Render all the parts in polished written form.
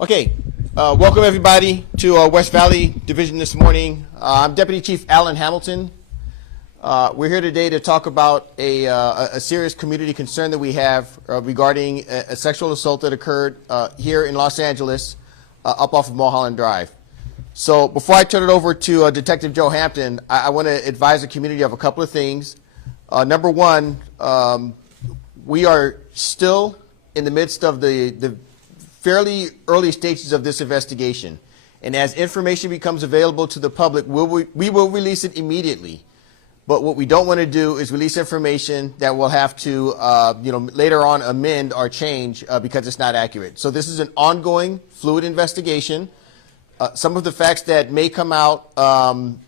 Okay, welcome everybody to West Valley Division this morning. I'm Deputy Chief Alan Hamilton. We're here today to talk about a serious community concern that we have regarding a sexual assault that occurred here in Los Angeles up off of Mulholland Drive. So before I turn it over to Detective Joe Hampton, I want to advise the community of a couple of things. Number one, we are still in the midst of the fairly early stages of this investigation. And as information becomes available to the public, we will release it immediately. But what we don't want to do is release information that we'll have to later on amend or change because it's not accurate. So this is an ongoing, fluid investigation. Some of the facts that may come out, are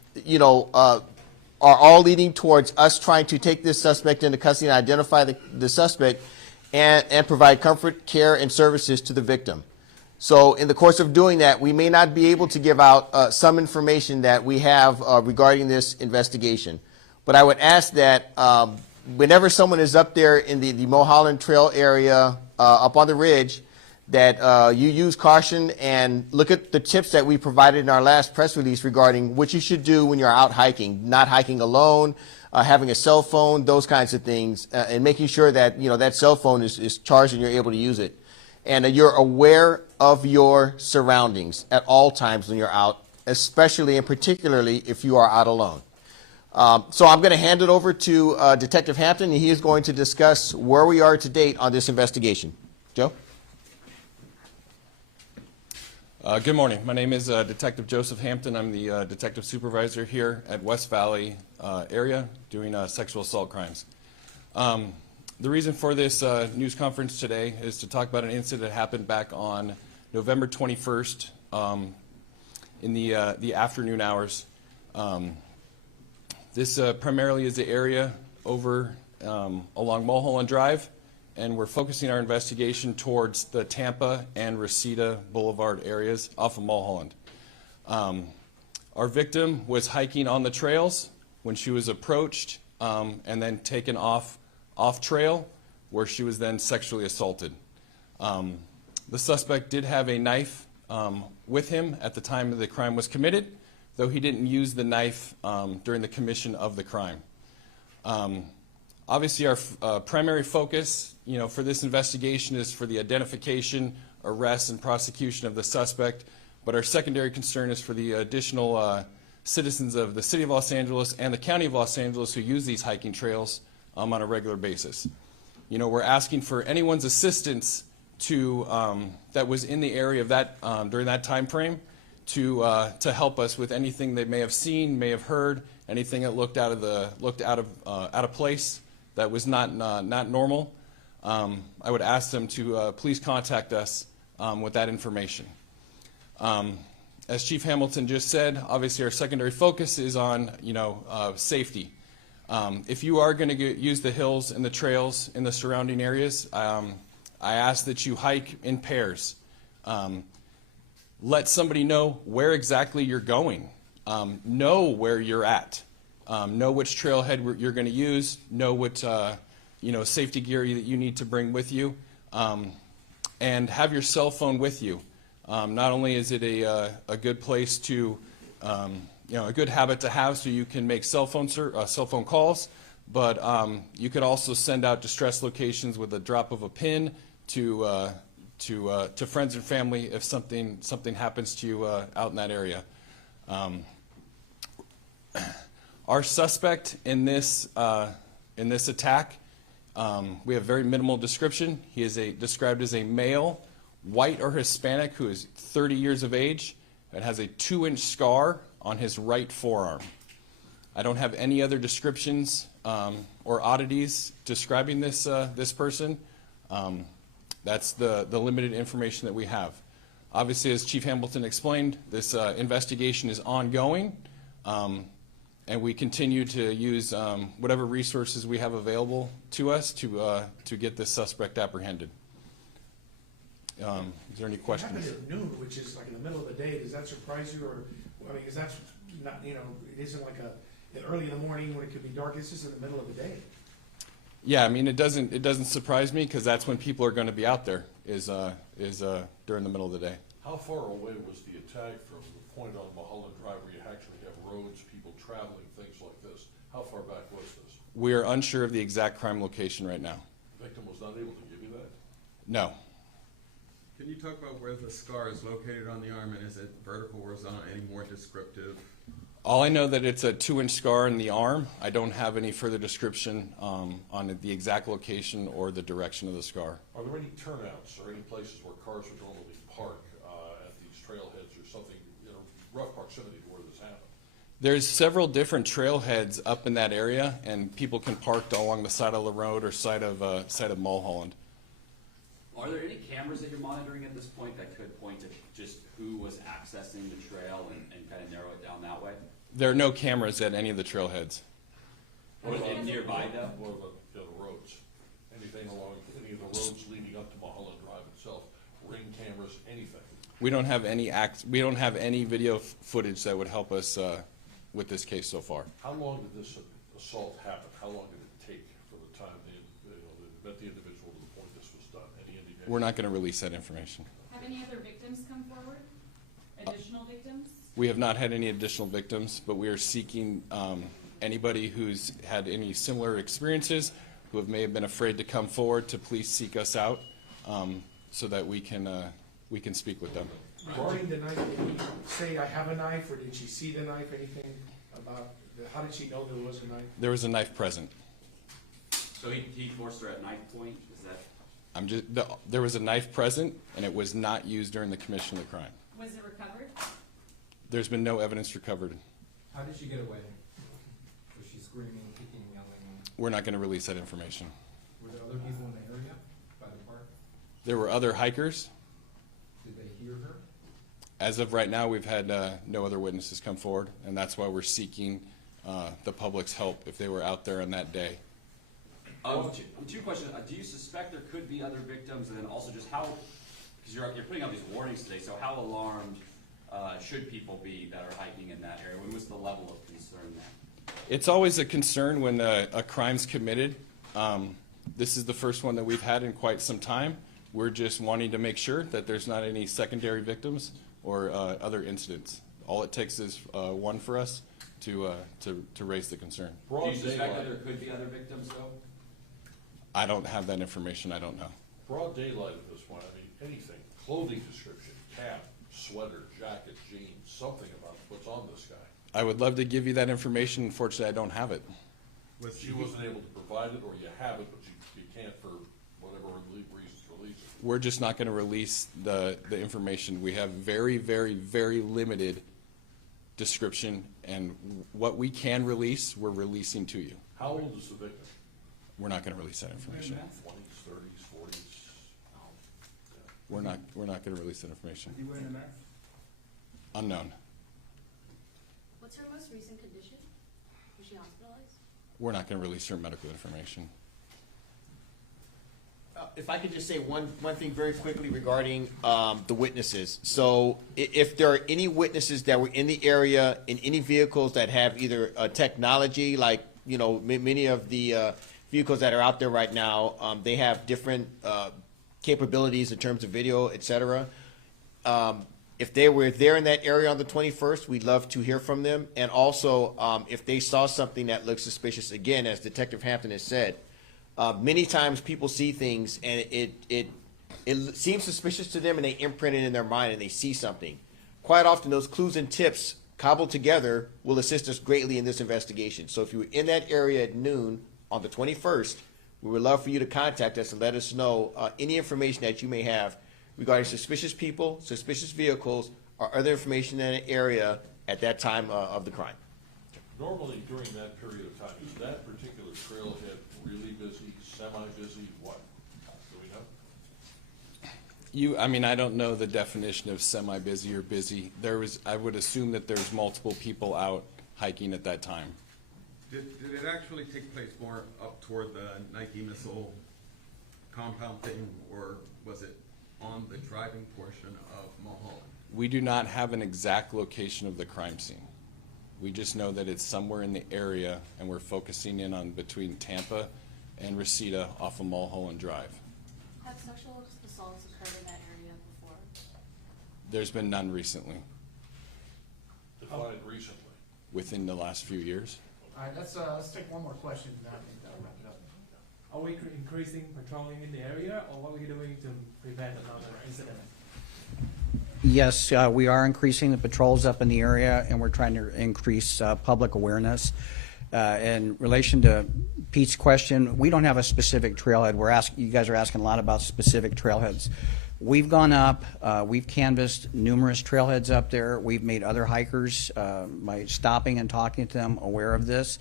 all leading towards us trying to take this suspect into custody and identify the suspect and provide comfort, care, and services to the victim. So in the course of doing that, we may not be able to give out some information that we have regarding this investigation. But I would ask that whenever someone is up there in the Mulholland Trail area, up on the ridge, that you use caution and look at the tips that we provided in our last press release regarding what you should do when you're out hiking, not hiking alone, having a cell phone, those kinds of things, and making sure that that cell phone is charged and you're able to use it. And you're aware of your surroundings at all times when you're out, especially and particularly if you are out alone. So I'm going to hand it over to Detective Hampton, and he is going to discuss where we are to date on this investigation. Joe? Good morning. My name is Detective Joseph Hampton. I'm the Detective Supervisor here at West Valley area doing sexual assault crimes. The reason for this news conference today is to talk about an incident that happened back on November 21st in the afternoon hours. This primarily is the area over along Mulholland Drive, and we're focusing our investigation towards the Tampa and Reseda Boulevard areas off of Mulholland. Our victim was hiking on the trails when she was approached and then taken off trail, where she was then sexually assaulted. The suspect did have a knife with him at the time the crime was committed, though he didn't use the knife during the commission of the crime. Obviously, our primary focus, for this investigation is for the identification, arrest, and prosecution of the suspect. But our secondary concern is for the additional citizens of the City of Los Angeles and the County of Los Angeles who use these hiking trails on a regular basis. We're asking for anyone's assistance to that was in the area of that during that time frame to help us with anything they may have seen, may have heard, anything that looked out of place that was not normal. I would ask them to please contact us with that information. As Chief Hamilton just said, obviously our secondary focus is on safety. If you are going to use the hills and the trails in the surrounding areas, I ask that you hike in pairs. Let somebody know where exactly you're going. Know where you're at. Know which trailhead you're going to use. Know what safety gear that you need to bring with you, and have your cell phone with you. Not only is it a good place to, a good habit to have, so you can make cell phone calls, but you could also send out distress locations with a drop of a pin to friends and family if something happens to you out in that area. Our suspect in this attack, we have very minimal description. He is described as a male, white or Hispanic, who is 30 years of age and has a 2-inch scar on his right forearm. I don't have any other descriptions or oddities describing this person. That's the limited information that we have. Obviously, as Chief Hamilton explained, this investigation is ongoing, and we continue to use whatever resources we have available to us to get this suspect apprehended. Is there any questions? It happened at noon, which is like in the middle of the day. Does that surprise you, or because that's not it isn't like early in the morning when it could be dark. It's just in the middle of the day. Yeah, I mean it doesn't surprise me because that's when people are going to be out there is during the middle of the day. How far away was the attack from the point on Mulholland Drive where you actually have roads, people traveling, things like this? How far back was this? We are unsure of the exact crime location right now. The victim was not able to give you that? No. Can you talk about where the scar is located on the arm, and is it vertical, horizontal, any more descriptive? All I know that it's a 2-inch scar in the arm. I don't have any further description on the exact location or the direction of the scar. Are there any turnouts or any places where cars would normally park at these trailheads or something, rough proximity to where this happened? There's several different trailheads up in that area, and people can park along the side of the road or side of Mulholland. Are there any cameras that you're monitoring at this point that could point to just who was accessing the trail and kind of narrow it down that way? There are no cameras at any of the trailheads. Or nearby though? What about the roads? Anything along any of the roads leading up to Mulholland Drive itself? Ring cameras, anything? We don't have any video footage that would help us with this case so far. How long did this assault happen? How long did it take from the time they met the individual to the point this was done? Any indication? We're not going to release that information. Have any other victims come forward? Additional victims? We have not had any additional victims, but we are seeking anybody who's had any similar experiences, who may have been afraid to come forward, to please seek us out so that we can speak with them. Regarding the knife, did he say, I have a knife, or did she see the knife, anything about, how did she know there was a knife? There was a knife present. So he forced her at knife point, is that? There was a knife present, and it was not used during the commission of the crime. Was it recovered? There's been no evidence recovered. How did she get away? Was she screaming, kicking, yelling? We're not going to release that information. Were there other people in the area by the park? There were other hikers. Did they hear her? As of right now, we've had no other witnesses come forward, and that's why we're seeking the public's help if they were out there on that day. Two questions. Do you suspect there could be other victims, and then also just how, because you're putting out these warnings today, so how alarmed should people be that are hiking in that area? What was the level of concern there? It's always a concern when a crime's committed. This is the first one that we've had in quite some time. We're just wanting to make sure that there's not any secondary victims or other incidents. All it takes is one for us to raise the concern. Do you Broad suspect daylight. that there could be other victims though? I don't have that information. I don't know. Broad daylight at this point, I mean, anything, clothing description, cap, sweater, jacket, jeans, something about what's on this guy. I would love to give you that information. Unfortunately, I don't have it. Was She wasn't able to provide it, or you have it, but you can't for whatever reasons release it. We're just not going to release the information. We have very, very, very limited description, and what we can release, we're releasing to you. How old is the victim? We're not going to release that information. 20s, 30s, 40s? We're not going to release that information. You wearing a mask? Unknown. What's her most recent condition? Was she hospitalized? We're not going to release her medical information. If I could just say one thing very quickly regarding the witnesses. So if there are any witnesses that were in the area in any vehicles that have either technology, like, many of the vehicles that are out there right now, they have different capabilities in terms of video, et cetera. If they were there in that area on the 21st, we'd love to hear from them. And also, if they saw something that looks suspicious, again, as Detective Hampton has said, many times people see things and it seems suspicious to them, and they imprint it in their mind and they see something. Quite often, those clues and tips cobbled together will assist us greatly in this investigation. So if you were in that area at noon on the 21st, we would love for you to contact us and let us know any information that you may have regarding suspicious people, suspicious vehicles, or other information in an area at that time of the crime. Normally, during that period of time, is that particular trailhead really busy, semi-busy, what? Do we know? I don't know the definition of semi-busy or busy. I would assume that there's multiple people out hiking at that time. Did it actually take place more up toward the Nike missile compound thing, or was it on the driving portion of Mulholland? We do not have an exact location of the crime scene. We just know that it's somewhere in the area, and we're focusing in on between Tampa and Reseda off of Mulholland Drive. Have sexual assaults occurred in that area before? There's been none recently, Defined recently. within the last few years. All right, let's take one more question, and I think that'll wrap it up. Are we increasing patrolling in the area, or what are we doing to prevent another incident? Yes, we are increasing the patrols up in the area, and we're trying to increase public awareness. In relation to Pete's question, we don't have a specific trailhead. You guys are asking a lot about specific trailheads. We've gone up, we've canvassed numerous trailheads up there. We've made other hikers, by stopping and talking to them, aware of this.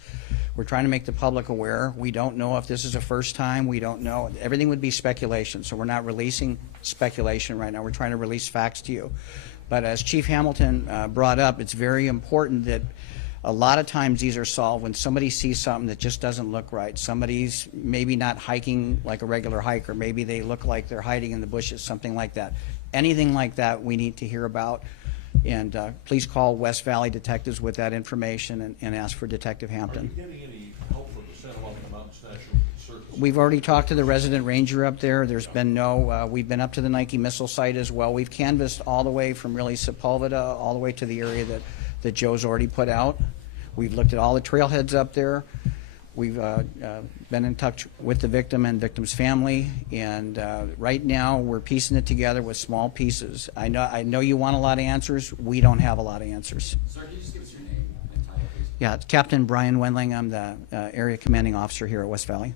We're trying to make the public aware. We don't know if this is a first time. We don't know. Everything would be speculation, so we're not releasing speculation right now. We're trying to release facts to you. But as Chief Hamilton brought up, it's very important that a lot of times these are solved when somebody sees something that just doesn't look right. Somebody's maybe not hiking like a regular hiker. Maybe they look like they're hiding in the bushes, something like that. Anything like that we need to hear about. And please call West Valley Detectives with that information and ask for Detective Are you Hampton. getting any help from the Santa Monica Mountains National Service? We've already talked to the resident ranger up there. There's been no, we've been up to the Nike missile site as well. We've canvassed all the way from really Sepulveda all the way to the area that Joe's already put out. We've looked at all the trailheads up there. We've been in touch with the victim and victim's family, and right now we're piecing it together with small pieces. I know you want a lot of answers. We don't have a lot of answers. Sir, can you just give us your name and title, please? Yeah, Captain Brian Wendling. I'm the area commanding officer here at West Valley.